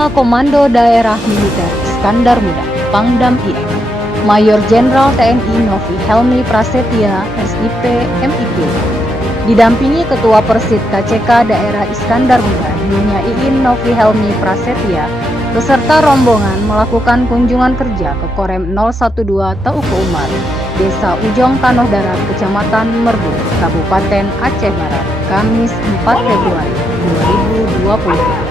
Panglima Komando Daerah Militer Iskandar Muda, Pangdam IM, Mayor Jenderal TNI Novi Helmy Prasetya, SIP, MIP, didampingi Ketua Persid KCK Daerah Iskandar Muda, Nyonya Iin Novi Helmy Prasetya, beserta rombongan melakukan kunjungan kerja ke Korem 012 Teuku Umar, Desa Ujong Tanoh Darat, Kecamatan Merbu, Kabupaten Aceh Barat, Kamis 4 Februari 2020.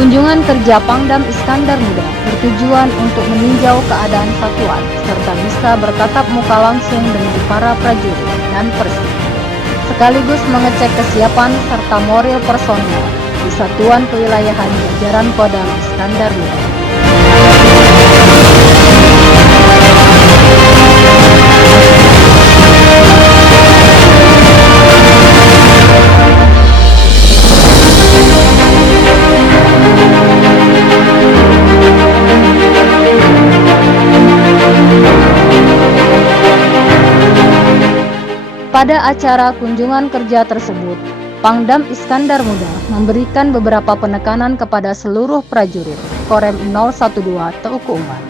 Kunjungan kerja Pangdam Iskandar Muda bertujuan untuk meninjau keadaan satuan serta bisa bertatap muka langsung dengan para prajurit dan persi, sekaligus mengecek kesiapan serta moral personil di satuan kewilayahan jajaran Kodam Iskandar Muda. Pada acara kunjungan kerja tersebut, Pangdam Iskandar Muda memberikan beberapa penekanan kepada seluruh prajurit Korem 012 Teuku Umar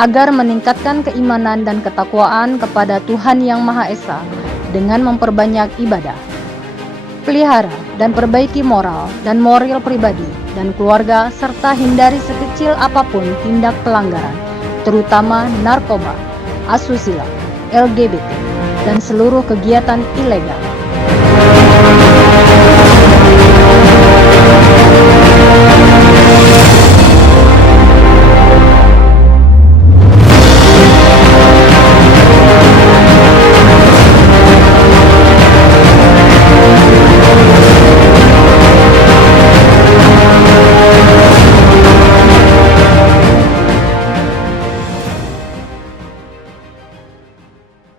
agar meningkatkan keimanan dan ketakwaan kepada Tuhan Yang Maha Esa dengan memperbanyak ibadah, pelihara dan perbaiki moral dan moral pribadi dan keluarga, serta hindari sekecil apapun tindak pelanggaran, terutama narkoba, asusila, LGBT, dan seluruh kegiatan ilegal.